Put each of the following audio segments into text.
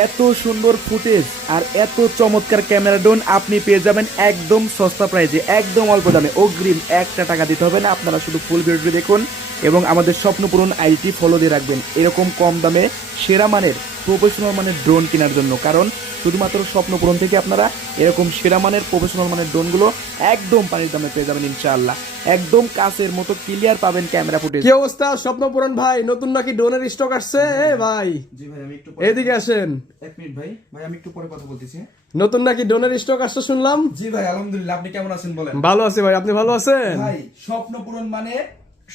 এত সুন্দর ফুটেজ আর এত চমৎকার ক্যামেরা ড্রোন আপনি পেয়ে যাবেন একদম সস্তা প্রাইজে, একদম অল্প দামে। অগ্রিম একটা টাকা দিতে হবে না, আপনারা শুধু ফুল ভিডিওটি দেখুন এবং আমাদের স্বপ্নপূরণ আইডি ফলো দিয়ে রাখবেন এরকম কম দামে সেরা মানের প্রফেশনাল মানের ড্রোন কেনার জন্য। কারণ শুধুমাত্র স্বপ্নপূরণ থেকে আপনারা এরকম সেরা মানের প্রফেশনাল মানের ড্রোনগুলো একদম পানির দামে পেয়ে যাবেন ইনশাআল্লাহ। একদম কাছের মতো ক্লিয়ার পাবেন ক্যামেরা ফুটেজ। কি অবস্থা স্বপ্নপূরণ ভাই? নতুন নাকি ড্রোনের স্টক আসছে? এ ভাই জি ভাই, আমি একটু এদিকে আসেন। এক মিনিট ভাই, আমি একটু পরে কথা বলতেছি। নতুন নাকি ড্রোনের স্টক আসছে শুনলাম। জি ভাই, আলহামদুলিল্লাহ। আপনি কেমন আছেন বলেন? ভালো আছি ভাই, আপনি ভালো আছেন? ভাই স্বপ্ন পূরণ মানে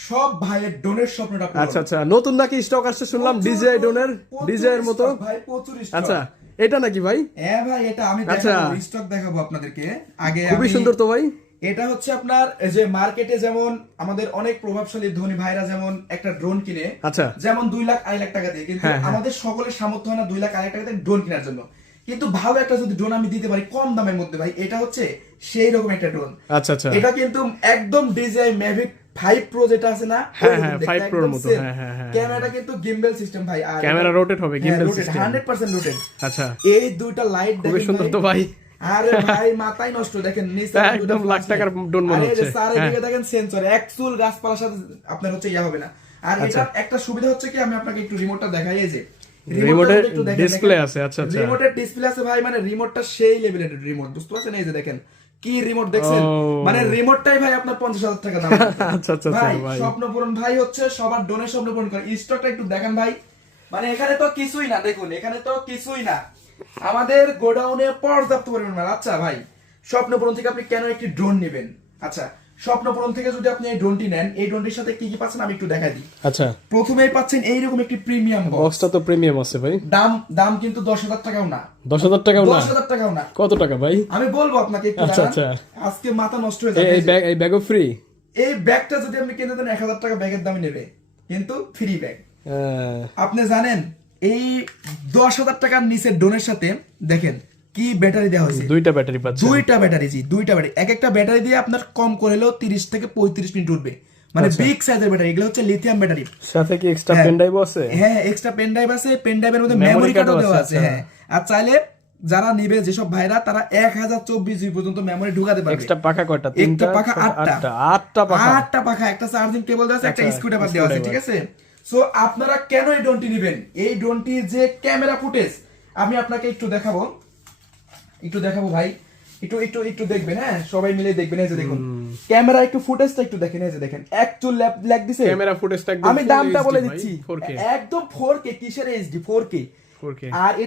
সব ভাইয়ের ডোনের স্বপ্নটা পূরণ। আচ্ছা আচ্ছা, নতুন নাকি স্টক আসছে শুনলাম ডিজিআই ড্রোনের, ডিজিআই এর মতো। ভাই প্রচুর স্টক। আচ্ছা, এটা নাকি ভাই? হ্যাঁ ভাই, এটা আমি আচ্ছা। দেখাবো, স্টক দেখাবো আপনাদেরকে। আগে খুবই সুন্দর তো ভাই। এটা হচ্ছে আপনার এই যে মার্কেটে যেমন আমাদের অনেক প্রভাবশালী ধনী ভাইরা যেমন একটা ড্রোন কিনে, আচ্ছা। যেমন 2 লাখ 2.5 লাখ টাকা দিয়ে, কিন্তু হ্যাঁ, হ্যাঁ। আমাদের সকলের সামর্থ্য হয় না 2 লাখ 2.5 লাখ টাকা দিয়ে ড্রোন কেনার জন্য। কিন্তু ভালো একটা যদি ড্রোন আমি দিতে পারি কম দামের মধ্যে, ভাই এটা হচ্ছে সেই রকম একটা ড্রোন। আচ্ছা আচ্ছা। এটা কিন্তু একদম DJI Mavic 5 Pro যেটা আছে না, হ্যাঁ, হ্যাঁ, 5 Pro এর মতো। হ্যাঁ, হ্যাঁ, হ্যাঁ। ক্যামেরাটা কিন্তু গিম্বল সিস্টেম ভাই, আর ক্যামেরা রোটেট হবে, gimbal rotate, system। 100% রোটেট। আচ্ছা, এই দুইটা লাইট খুবই সুন্দর তো ভাই। আরে ভাই মাথায় নষ্ট, দেখেন নিচে একদম লাখ টাকার ড্রোন মনে হচ্ছে। স্যার এদিকে দেখেন সেন্সর, এক চুল গাছপালার সাথে আপনার হচ্ছে ইয়া হবে না। আর এটা একটা সুবিধা হচ্ছে কি, আমি আপনাকে একটু রিমোটটা দেখাই। এই যে রিমোটের ডিসপ্লে আছে। আচ্ছা আচ্ছা। রিমোটের ডিসপ্লে আছে ভাই, মানে রিমোটটা সেই লেভেলের রিমোট, বুঝতে পারছেন? এই যে দেখেন কি রিমোট দেখছেন, ও। মানে রিমোটটাই ভাই আপনার 50,000 টাকা দাম। আচ্ছা আচ্ছা ভাই ভাই। স্বপ্নপূরণ ভাই হচ্ছে সবার ডোনের স্বপ্নপূরণ করে। স্টকটা একটু দেখেন ভাই, মানে এখানে তো কিছুই না, দেখুন এখানে তো কিছুই না, আমাদের গোডাউনে পর্যাপ্ত পরিমাণ মাল। আচ্ছা ভাই, স্বপ্নপূরণ থেকে আপনি কেন একটি ড্রোন নেবেন? আচ্ছা, স্বপ্নপূরণ থেকে যদি আপনি এই ড্রোনটি নেন, এই ড্রোনটির সাথে কি কি পাচ্ছেন আমি একটু দেখাই দিই। আচ্ছা, প্রথমেই পাচ্ছেন এইরকম একটি প্রিমিয়াম বক্স। বক্সটা তো প্রিমিয়াম আছে ভাই। দাম কিন্তু 10,000 টাকাও না। 10,000 টাকাও না? 10,000 টাকাও না। কত টাকা ভাই? আমি বলবো আপনাকে একটু আচ্ছা, দাঁড়ান। আচ্ছা। আজকে মাথা নষ্ট হয়ে যাবে। এই ব্যাগও ফ্রি? এই ব্যাগটা যদি আপনি কিনতে দেন 1,000 টাকা ব্যাগের দামই নেবে, কিন্তু ফ্রি ব্যাগ। আপনি জানেন এই 10,000 টাকার নিচে ড্রোনের সাথে দেখেন কি ব্যাটারি দেওয়া হয়েছে। দুইটা ব্যাটারি পাচ্ছেন? দুইটা ব্যাটারি, জি দুইটা ব্যাটারি। এক একটা ব্যাটারি দিয়ে আপনার কম করে হলেও 30 থেকে 35 মিনিট উঠবে, মানে বিগ সাইজের ব্যাটারি। এগুলো হচ্ছে লিথিয়াম ব্যাটারি। সাথে কি এক্সট্রা পেন ড্রাইভ আছে? হ্যাঁ, এক্সট্রা পেন ড্রাইভ আছে, পেন ড্রাইভের মধ্যে মেমরি কার্ডও দেওয়া আছে। হ্যাঁ, আর চাইলে যারা নিবে, যেসব ভাইরা, তারা 1024 জিবি পর্যন্ত মেমরি ঢুকাতে পারবে। এক্সট্রা পাখা কয়টা? একটা পাখা 8টা পাখা। 8টা পাখা, একটা চার্জিং কেবল দেওয়া আছে, একটা আচ্ছা, স্ক্রুড্রাইভার দেওয়া আছে, ঠিক আছে? সো আপনারা কেন এই ড্রোনটি নেবেন? এই ড্রোনটি যে ক্যামেরা ফুটেজ আমি আপনাকে একটু দেখাবো ভাই, একটু দেখবেন। হ্যাঁ, সবাই মিলে দেখবেন। এই যে দেখুন ক্যামেরা, একটু ফুটেজটা একটু দেখেন। এই যে দেখেন একটু ল্যাগ দিছে ক্যামেরা ফুটেজটা একদম আমি full দামটা HD বলে ভাই, দিচ্ছি, 4K। একদম 4K। কিসের HD? 4K। 4K। আর